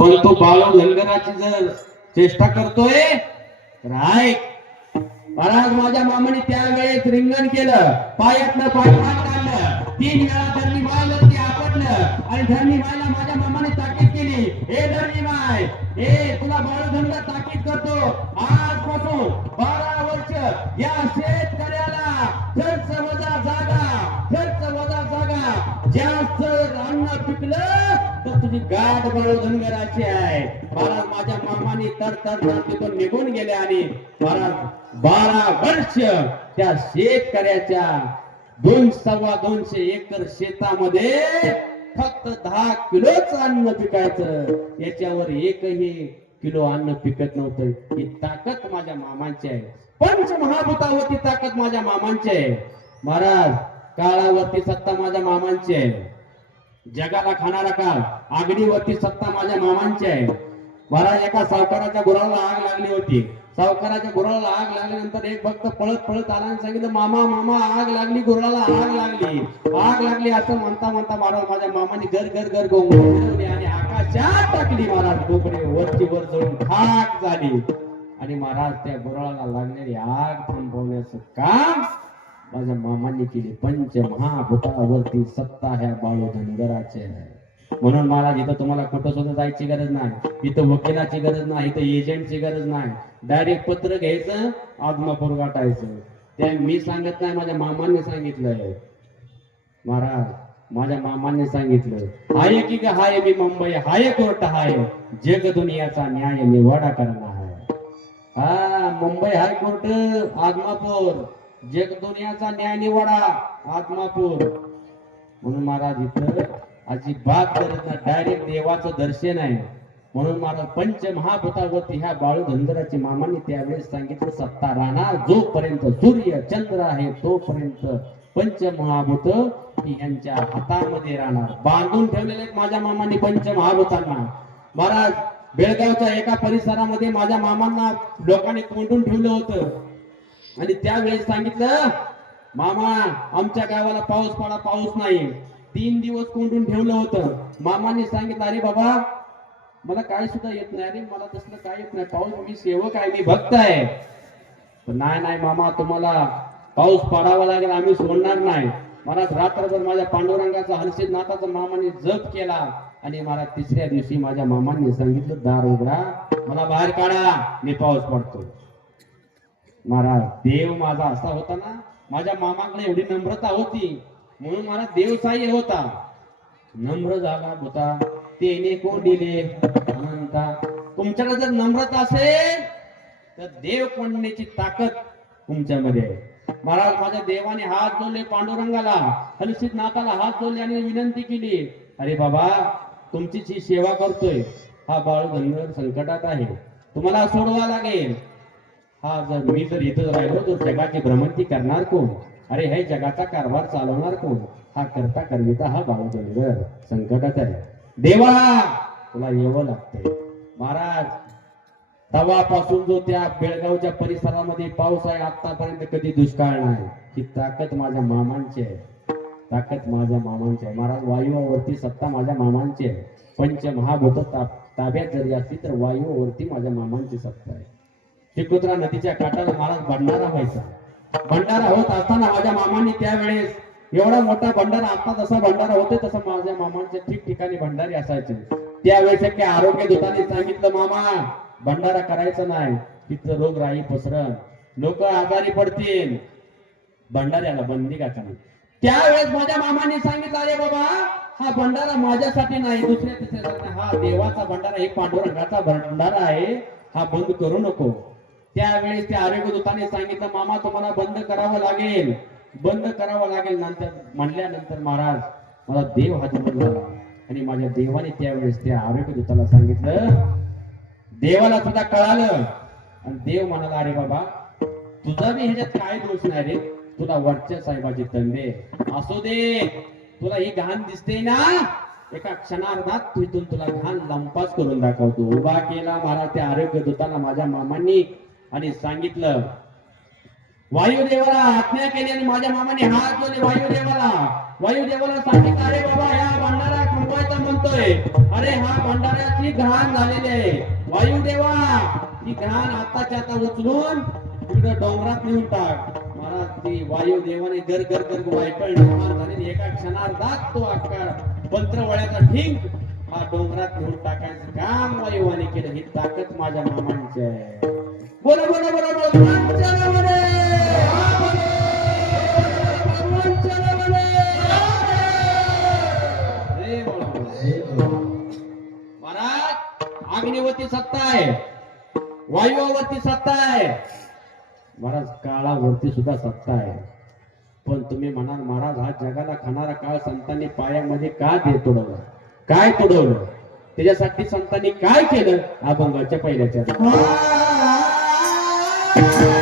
पण तो बाळू धनगराची जर चेष्टा करतोय तर ऐक महाराज माझ्या मामाने त्या वेळेस रिंगण केलं पायातनं पाय हात काढलं तीन वेळा धरणी मायवरती आपटलं आणि धरणी मायला माझ्या मामाने ताकीद केली. हे धरणी माय हे तुला बाळू धनगर ताकीद करतो. आजपासून बारा वर्ष या शेतकऱ्याला खर्च वजा जागा खर्च वजा जागा. जास्त अन्न पिकलं तुझी गाठ बाळू धनगराची आहे महाराज माझ्या मामाने तर तर तिथून निघून गेले आणि महाराज बारा वर्ष त्या शेतकऱ्याच्या दोन सव्वा दोनशे एकर शेतामध्ये फक्त दहा किलोच अन्न पिकायचं. याच्यावर एकही किलो अन्न पिकत नव्हतं. ही ताकद माझ्या मामांची आहे. पंच महाभूतावरती ताकद माझ्या मामांची आहे. महाराज काळावरती सत्ता माझ्या मामांची आहे. जगाला खाणारा काल आगडीवरती सत्ता माझ्या मामांची आहे. मला एका सावकाराच्या गुराला आग लागली होती. सावकाराच्या गुराला आग लागल्यानंतर एक भक्त पळत पळत आला आणि सांगितलं मामा मामा आग लागली गुराला आग लागली. आग लागली असं म्हणता म्हणता महाराज माझ्या मामाने घर घर घर गोंगडी आणि आकाशात टाकली महाराज कोकडे वरची वर जळून खाक झाली. आणि महाराज त्या गुराला लागणारी आग थांबवण्याचं काम माझ्या मामांनी केली. पंच महाभूतावरती सत्ता ह्या बाळू धनगराचे आहे म्हणून महाराज इथं तुम्हाला कुठं सुद्धा जायची गरज नाही इथं वकिलाची गरज नाही इथं एजंटची गरज नाही डायरेक्ट पत्र घ्यायचं आत्मापूर वाटायचं ते मी सांगत नाही माझ्या मामांनी सांगितलंय. महाराज माझ्या मामांनी सांगितलं हाय की हाय मी मुंबई हाय कोर्ट हाय जग दुनियाचा न्याय निवाडा करणार आहे. हा मुंबई हायकोर्ट आदमापूर जग दुनियाचा न्याय निवाडा आत्मापूर. म्हणून महाराज इथं अजिबात करत नाही. डायरेक्ट देवाचं दर्शन आहे. म्हणून महाराज पंच महाभूतावरती ह्या बाळू धनगराचे मामाने त्यावेळेस सांगितलं सत्ता राहणार जोपर्यंत सूर्य चंद्र आहे तोपर्यंत पंच महाभूत यांच्या हातामध्ये राहणार. बांधून ठेवलेले माझ्या मामांनी पंच महाभूतांना महाराज बेळगावच्या एका परिसरामध्ये माझ्या मामांना लोकांनी कोंडून ठेवलं होतं. आणि त्यावेळेस सांगितलं मामा आमच्या गावाला पाऊस पडा पाऊस नाही. तीन दिवस कोंडून ठेवलं होतं. मामाने सांगितलं अरे बाबा मला काय सुद्धा येत नाही अरे मला तसलं काय येत नाही. पाऊस मी सेवक आहे मी भक्त आहे. पण नाही नाही मामा तुम्हाला पाऊस पडावा लागेल आम्ही सोडणार नाही. मला रात्रभर माझ्या पांडुरंगाचा हर्षित नाथाचा मामाने जप केला. आणि मला तिसऱ्या दिवशी माझ्या मामांनी सांगितलं दार उघडा मला बाहेर काढा मी पाऊस पडतो. महाराज देव माझा असा होता ना माझ्या मामाकडे एवढी नम्रता होती म्हणून मला देव साह्य होता. नम्र झाला होता तेने कोंडिले अनंता. तुमच्याकडे जर नम्रता असेल तर देव पडण्याची ताकद तुमच्यामध्ये आहे. महाराज माझ्या देवाने हात जोडले पांडुरंगाला हलसित नाथाला हात जोडले आणि विनंती केली. अरे बाबा तुमची जी सेवा करतोय. हा बाळ धनगर संकटात आहे. तुम्हाला सोडवा लागेल. हा जर मी जर इथं राहिलो तर जगाची भ्रमंती करणार कोण? अरे हे जगाचा कारभार चालवणार कोण? हा करता करविता हा बाळू संकटात आहे. देवा तुला येवं लागतंय. महाराज तवापासून जो त्या बेळगावच्या परिसरामध्ये पाऊस आहे आतापर्यंत कधी दुष्काळ नाही. ही ताकद माझ्या मामांची आहे. ताकद माझ्या मामांची आहे. महाराज वायुवावरती सत्ता माझ्या मामांची आहे. पंच महाभूत ताब्यात जरी असली तर वायुवावरती माझ्या मामांची सत्ता आहे. चिकुत्रा नदीच्या काठाला महाराज भंडारा व्हायचा. भंडारा होत असताना माझ्या मामांनी त्यावेळेस एवढा मोठा भंडारा आता जसा भंडारा होते तसं माझ्या मामांचे ठिकठिकाणी भंडारी असायचे. त्यावेळेस एका आरोग्य दूताने सांगितलं मामा भंडारा करायचा नाही. तिथं रोग राही पसरण लोक आजारी पडतील. भंडाऱ्याला बंदी घातली. त्यावेळेस माझ्या मामाने सांगितलं अरे बाबा हा भंडारा माझ्यासाठी नाही दुसऱ्या तिसऱ्यासाठी हा देवाचा भंडारा हे पांडुरंगाचा भंडारा आहे. हा बंद करू नको. त्यावेळेस त्या आरोग्य दूताने सांगितलं मामा तुम्हाला बंद करावं लागेल. बंद करावं लागेल नंतर म्हणल्यानंतर महाराज मला देव हा झाला. आणि माझ्या देवाने त्यावेळेस त्या आरोग्य दूताला सांगितलं देवाला सुद्धा कळालं. आणि देव म्हणाला अरे बाबा तुझा बी ह्याच्यात काय दोष नाही रे? तुला वरच्या साहेबाचे तंबे. असू दे तुला ही घाण दिसते ना. एका क्षणार्धात तिथून तुला घाण लंपास करून दाखवतो. उभा केला महाराज त्या आरोग्य दूताला माझ्या मामांनी. आणि सांगितलं वायुदेवाला आज्ञा केली आणि माझ्या मामाने हात जोडले वायुदेवाला. वायुदेवाला सांगितलं अरे बाबा या भंडारा थांबवायचा म्हणतोय. अरे हा भंडाऱ्याची घाण झालेली आहे. वायुदेवा ती घाण आताच्या आता उचलून तिकडे डोंगरात नेऊन टाक. महाराज ती वायुदेवाने गर गर गर वायफळ निर्माण झालेली एका क्षणार्धात तो आकार पंत्रवळ्याचा ढिंक हा डोंगरात नेऊन टाकायचं काम वायुवाने केलं. ही ताकद माझ्या मामांची आहे. बोला बोला बोला बोला. भगवानच्या नावाने! हा, बोला! महाराज अग्निवती सत्ता आहे वायुवती सत्ता आहे. महाराज काळावरती सुद्धा सत्ता आहे. पण तुम्ही म्हणाल महाराज हा जगाला खाणारा काळ संतांनी पायामध्ये का दे तुडवलं? काय तुडवलं? त्याच्यासाठी संतांनी काय केलं? अभंगाच्या पहिल्याच्या Yeah.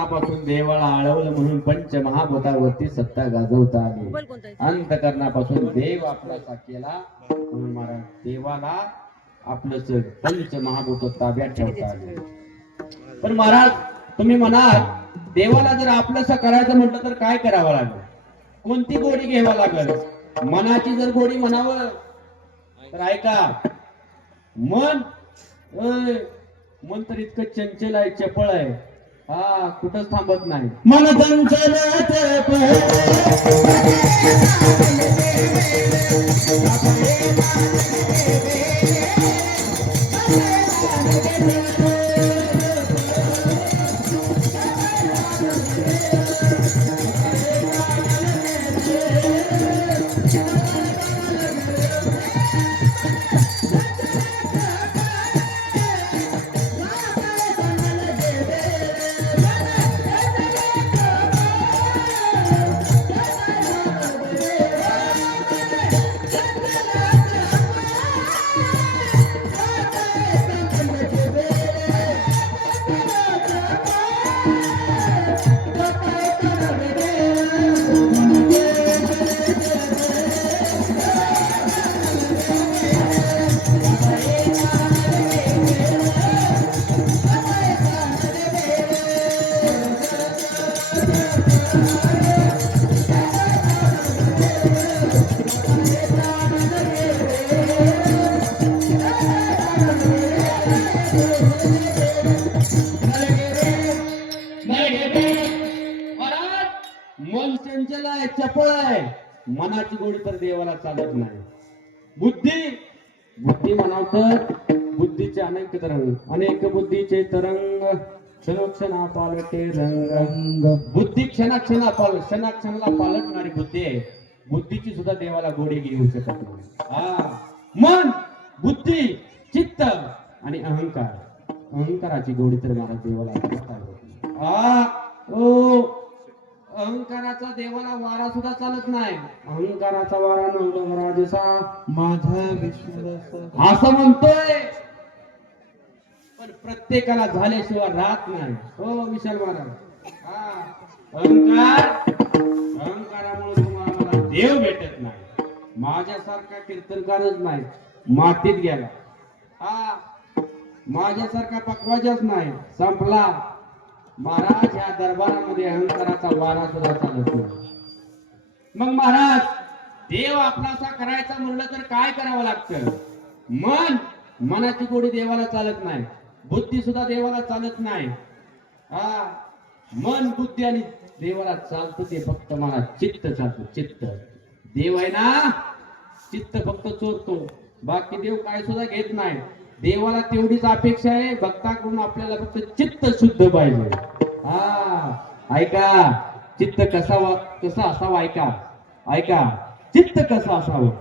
अंतकरणापासून देवाला आळवलं म्हणून पंचमहाभूतावरती सत्ता गाजवता आली? अंतकरणापासून देव आपला केला म्हणून महाराज देवाला आपलं पंच महाभूत ताब्यात ठेवता आले. पण महाराज तुम्ही म्हणाल देवाला जर आपलंसं करायचं म्हटलं तर काय करावं लागेल? कोणती गोडी घ्यावा लागेल? मनाची जर गोडी म्हणावं तर ऐका मन मन तर इतकं चंचल आहे चपळ आहे. हा कुठंच थांबत नाही. मन मन चंचल आहे चपळ आहे. मनाची गोडी तर देवाला चालत नाही. बुद्धी बुद्धी म्हणाव तर बुद्धीचे अनेक तरंग अनेक बुद्धीचे तरंग. क्षणोक्षणा पालटे रंग. बुद्धी क्षणाक्षणा पाल क्षणाक्षणाला पालटणारी बुद्धी आहे. बुद्धीची सुद्धा देवाला गोडी घेऊ शकत नाही. हा. मन बुद्धी चित्त आणि अहंकार. अहंकाराची गोडी तर मला देवाला ओ. अहंकाराचा देवाला वारा सुद्धा चालत नाही. अहंकाराचा वारा नवडोंगरा जसा माझा विश्वास असं म्हणतोय. पण प्रत्येकाला झाल्याशिवाय राहत नाही. हो विशाल महाराज. हा. अहंकार? अहंकारामुळे तुम्हाला मला देव भेटत नाही. माझ्यासारखा कीर्तनकारच नाही. मातीत गेला. हा. माझ्यासारखा पकवाजच नाही. संपला. महाराज या दरबारामध्ये अहंकाराचा वारा सुद्धा चालत नाही मग महाराज देव आपलासा करायचा म्हणलं तर काय करावं लागतं? मन मनाची गोडी देवाला चालत नाही. बुद्धी सुद्धा देवाला चालत नाही. हा मन बुद्धी आणि देवाला चालतं ते फक्त मला चित्त चालतं चित्त. देव आहे ना चित्त फक्त चोरतो. बाकी देव काय सुद्धा घेत नाही. देवाला तेवढीच अपेक्षा आहे भक्ताकडून आपल्याला फक्त चित्त शुद्ध पाहिजे. हा ऐका. चित्त कसा वा कसा असावा ऐका. ऐका. चित्त कसं असावं?